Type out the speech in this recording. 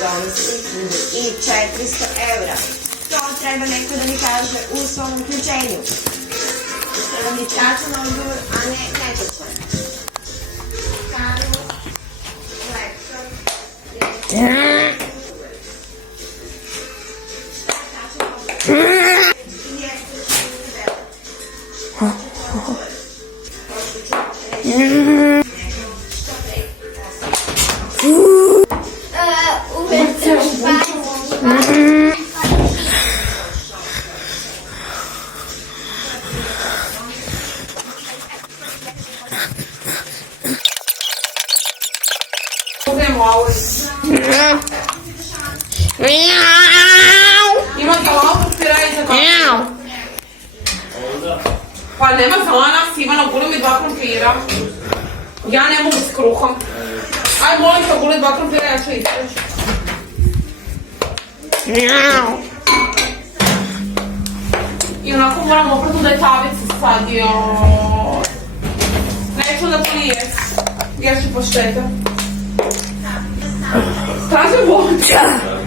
donosi i 400 eura. To treba neko da mi kaže u svom uključenju. Treba mi tačan odgovor, a ne netočan. Stanu, laptop, Imate ovako pirajca kako? Pa nema za nas, Ivana, guli mi 2 krompira. Ja ne mogu s kruhom. Aj, molim te, guli 2 krompira, ja ću ispreći. I onako moram oprati da je tavica sad, joj. Neću da to nije. Ja ću pošteta. Tražim voća.